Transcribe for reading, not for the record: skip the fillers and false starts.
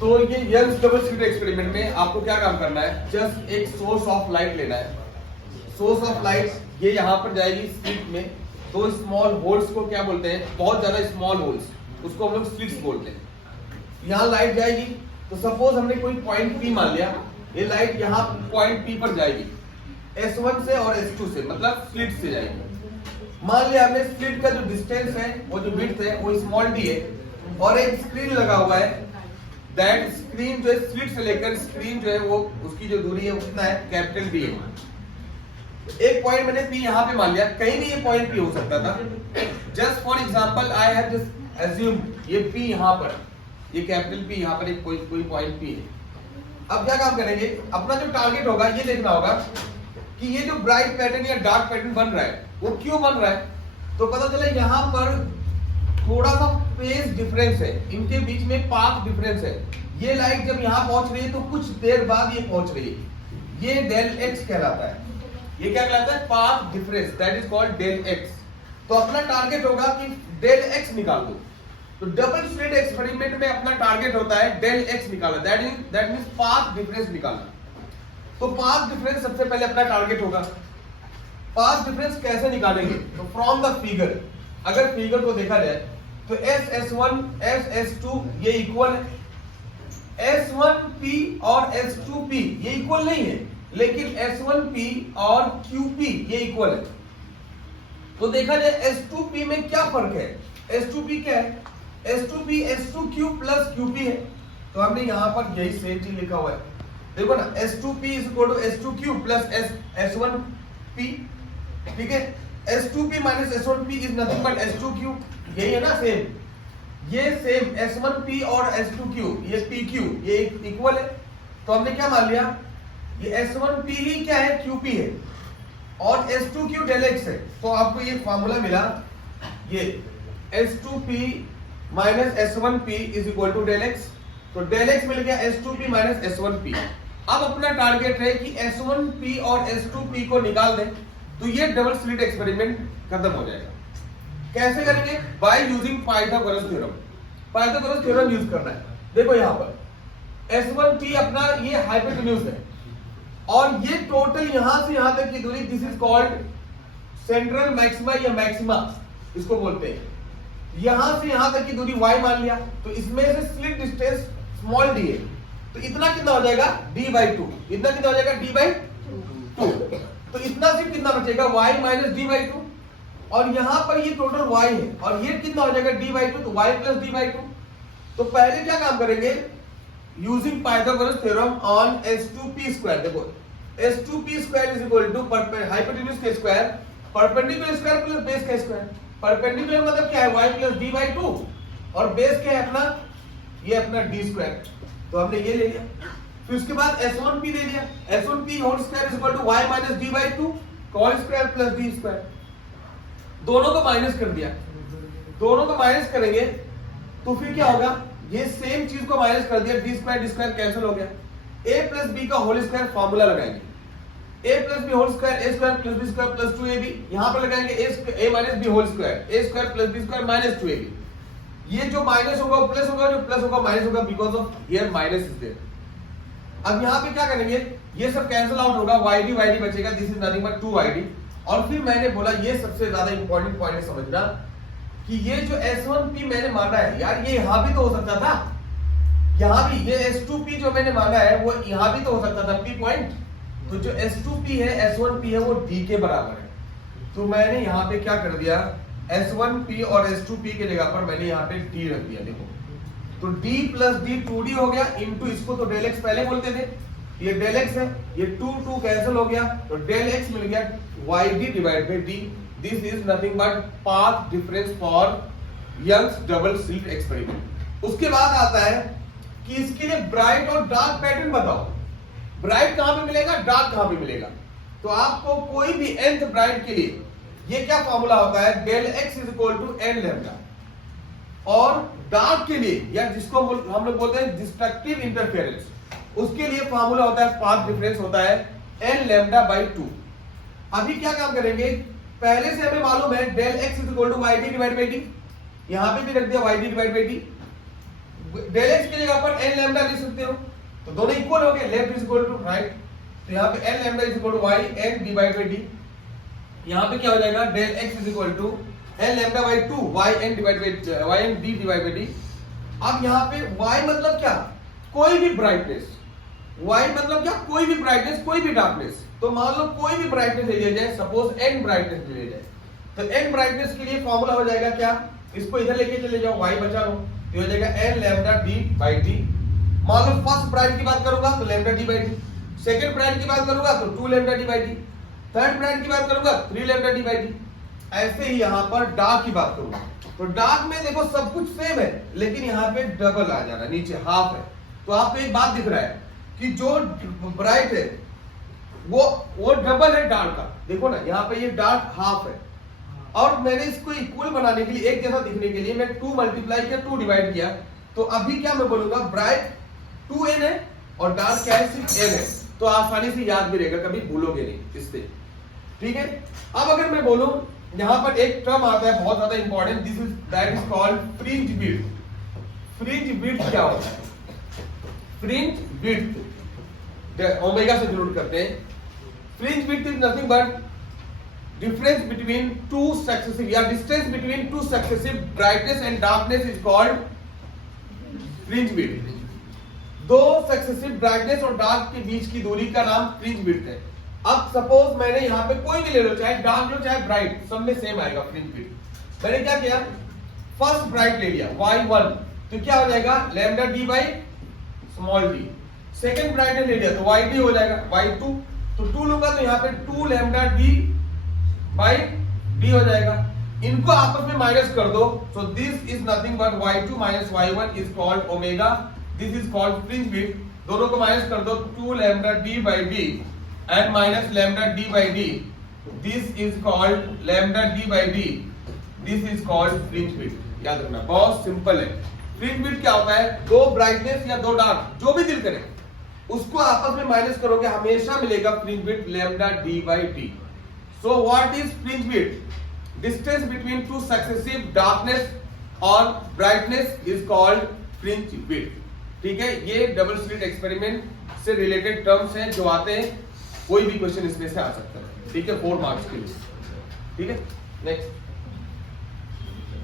तो ये Young's double slit experiment में आपको क्या काम करना है, जस्ट एक सोर्स ऑफ लाइट लेना है। सोर्स ऑफ लाइट ये यहाँ पर जाएगी स्लिट में, दो स्मॉल होल्स को क्या बोलते हैं, बहुत ज्यादा स्मॉल होल्स, उसको हम लोग स्लिट्स बोलते हैं। यहाँ लाइट जाएगी, तो सपोज हमने कोई पॉइंट P मान लिया, ये लाइट यहाँ पॉइंट P पर जाएगी S1 से और S2 से, मतलब स्लिट से जाएगी। मान लिया हमने स्लिट का जो डिस्टेंस है, वो जो विड्थ है वो स्मॉल d है, और एक स्क्रीन लगा हुआ है, दैट स्क्रीन जो है स्लिट से लेकर स्क्रीन जो है वो उसकी जो दूरी है वो कितना है, कैपिटल D है। एक पॉइंट मैंने P यहाँ पे मान लिया, कहीं भी ये पॉइंट P हो सकता था। Just for example I have just assume ये P यहाँ पर, ये कैपिटल P यहाँ पर एक कोई पॉइंट P है। अब क्या काम करेंगे, अपना जो टारगेट होगा ये देखना होगा कि ये जो ब्राइट पैटर्न या डार्क पैटर्न बन रहा है वो क्यों बन रहा है। तो पता चला यहाँ पर थोड़ा सा फेज डिफरेंस है, इनके बीच में पाथ डिफरेंस है। ये लाइट जब यहाँ पहुंच रही है तो कुछ देर बाद ये पहुंच रही है, ये डेल एक्स कहलाता है। ये क्या कहलाता है, path difference, that is called del x. तो अपना टारगेट होगा कि डेल एक्स निकाल दो। तो डबल स्लिट एक्सपेरिमेंट में अपना टारगेट होता है डेल एक्स निकालना, दैट मींस पाथ डिफरेंस निकालना। तो पाथ डिफरेंस सबसे पहले अपना टारगेट होगा। पाथ डिफरेंस कैसे निकालेंगे, तो फ्रॉम द फिगर, अगर फिगर को देखा जाए तो S1 S2 ये इक्वल है। S1P और S2P ये इक्वल नहीं है, लेकिन S1P और QP ये इक्वल है। तो देखा जाए S2P में क्या फर्क है, S2P क्या है, S2P S2Q प्लस QP है। तो हमने यहां पर यही सेम चीज लिखा हुआ है, देखो ना, S2P is equal to S2Q plus S1P, ठीक है। S2P minus S1P is nothing but S2Q, यही है ना सेम। ये सेम S1P और S2Q ये PQ ये इक्वल है। तो हमने क्या मान लिया, ये S1P ही क्या है, QP है, और S2Q डेल एक्स है। तो आपको ये फार्मूला मिला, ये S2P minus S1P is equal to del x. तो डेल एक्स मिल गया S2P माइनस S1P। अब अपना टारगेट है कि S1P और S2P को निकाल दें, तो ये डबल स्लिट एक्सपेरिमेंट खत्म हो जाएगा। कैसे करेंगे, by using Pythagoras theorem. Pythagoras theorem use करना है। देखो यहाँ पर S1P अपना ये हाइपोटेन्यूज है, और ये टोटल यहां से यहां तक की दूरी, this is called central maxima या मैक्सिमा इसको बोलते हैं। यहां से यहां तक की दूरी y मान लिया, तो इसमें से स्लिट डिस्टेंस स्मॉल d है, तो इतना कितना हो जाएगा, d/2। इतना कितना हो जाएगा, d/2। तो इतना सिर्फ कितना बचेगा, y माइनस d/2, और यहां पर ये टोटल y है, और ये कितना हो जाएगा, d/2, तो y प्लस d/2। तो पहले क्या काम करेंगे, using Pythagoras theorem on S2P square. देखो S2P square is equal to hypotenuse के square perpendicular square plus base का स्क्वायर। परपेंडिकुलर मतलब क्या है, y प्लस d/2, और बेस क्या है अपना, ये अपना d स्क्वायर। तो हमने ये ले लिया, फिर उसके बाद S1P ले लिया, S1P whole square is equal to y minus d/2 whole square plus d square. दोनों को माइनस कर दिया, दोनों को माइनस करेंगे तो फिर क्या होगा, ये सेम चीज को माइनस कर दिया, d स्क्वायर कैंसिल हो गया। a प्लस b का होल स्क्वायर फार्मूला लगाएंगे, a plus b whole square a square plus b square plus 2ab। यहां पर लगाएंगे a minus b whole square a square plus b square minus 2ab। ये जो minus होगा वो plus होगा, जो प्लस होगा माइनस होगा, because of here minus is there. अब यहां पे क्या करेंगे, ये सब कैंसिल आउट होगा, yd बचेगा, this is nothing but 2yd। और फिर मैंने बोला, ये सबसे ज्यादा इंपॉर्टेंट पॉइंट है समझना, कि ये जो S1P मैंने माना है, यार ये यहां भी तो हो सकता था, यहां भी ये S2P जो मैंने माना है वो यहां भी तो हो सकता था, P पॉइंट। तो जो S2P है S1P है वो D के बराबर है। तो मैंने यहाँ पे क्या कर दिया, S1P और S2P के जगह पर मैंने यहाँ पे D रख दिया। देखो, तो D प्लस D 2D हो गया, इंटू इसको तो डेल एक्स पहले बोलते थे, ये डेल एक्स है, ये 2 कैंसिल हो गया, तो डेल एक्स मिल गया YD divide by D। This is nothing but path difference for Young's double slit experiment. उसके बाद आता है कि इसके लिए ब्राइट और डार्क पैटर्न बताओ, ब्राइट कहां पे मिलेगा, डार्क कहां पे मिलेगा। तो आपको कोई भी nth ब्राइट के लिए ये क्या फॉर्मूला होता है, del x is equal to n lambda, और डार्क के लिए या जिसको हम लोग बोलते हैं डिस्ट्रक्टिव इंटरफेरेंस, उसके लिए फॉर्मूला होता है, पाथ डिफरेंस होता है n लैम्डा बाई 2। अभी क्या काम करेंगे, पहले से हमें मालूम है del x is equal to YD divide by D, यहां पे भी रख दिया YD divide by D। Del x की जगह पर एन लैम्डा लिख सकते हो, तो दोनों इक्वल हो गए, left is equal to right, तो यहाँ पे n lambda is equal to y n divide by d. यहाँ पे क्या हो जाएगा, del x is equal to n lambda by 2 y n divide by y n d divide by d. अब यहाँ पे वाई मतलब क्या, कोई भी ब्राइटनेस, वाई मतलब क्या, कोई भी ब्राइटनेस कोई भी डार्कनेस। तो मान लो कोई भी ब्राइटनेस ले लिया जाए, सपोज एन ब्राइटनेस ले लिया जाए, तो एन ब्राइटनेस के लिए फॉर्मूला हो जाएगा क्या, इसको इधर लेके चले जाओ, वाई बचा लो, तो हो जाएगा n lambda d by d. मान लो फर्स्ट ब्राइट की बात करूंगा तो lambda d by d, second bright की बात करूंगा तो 2 lambda d by d, third bright की बात करूंगा 3 लैम्डा डी बाई डी। ऐसे ही यहाँ पर डार्क की बात करूंगा तो डार्क में देखो सब कुछ सेम है, लेकिन यहाँ पे डबल आ जाना, नीचे हाफ है। तो आपको एक बात दिख रहा है कि जो ब्राइट है वो डबल है डार्क का, देखो ना यहाँ पे ये डार्क हाफ है, और मैंने इसको इक्वल बनाने के लिए, एक जैसा दिखने के लिए मैं 2 मल्टीप्लाई किया, 2 डिवाइड किया, तो अभी क्या मैं बोलूंगा, ब्राइट 2n है और डार्क क्या है, सिर्फ n है। तो आसानी से याद भी रहेगा, कभी भूलोगे नहीं इससे, ठीक है। अब अगर मैं बोलूं, यहां पर एक टर्म आता है बहुत ज्यादा important, this is that is called fringe width. Fringe width क्या होता है, फ्रिंज विड्थ ओमेगा से डिनोट करते हैं। Fringe width is nothing but difference between two successive या distance between two successive brightness and darkness is called fringe width। दो successive brightness और dark के बीच की दूरी का नाम fringe width है। अब सपोज मैंने यहाँ पे कोई भी ले लो, चाहे डार्क लो चाहे ब्राइट, सब में सेम आएगा fringe width। मैंने क्या किया, फर्स्ट ब्राइट ले लिया y1, तो क्या हो जाएगा lambda d by small D. Second bright ले लिया तो y2 हो जाएगा y2, तो 2 लूंगा तो यहाँ पे 2 लैम्डा डी बाई डी हो जाएगा। इनको आपस में माइनस कर दो, so this is nothing but y2 minus y1 is called omega, this is called fringe width. दोनों को माइनस कर दो, 2 lambda d by D and minus lambda d by D, this is called lambda d by D, this is called fringe width. याद रखना, बहुत simple है। Fringe width क्या होता है, दो ब्राइटनेस या दो डार्क, जो भी दिल करे उसको आपस में माइनस करोगे, हमेशा मिलेगा fringe width lambda d by D. So what is fringe width? Distance between two successive darkness or brightness is called fringe width। ठीक है, ये डबल स्लिट एक्सपेरिमेंट से रिलेटेड टर्म्स हैं जो आते हैं, कोई भी क्वेश्चन इसमें से आ सकता है, ठीक है, 4 मार्क्स के लिए, ठीक है। नेक्स्ट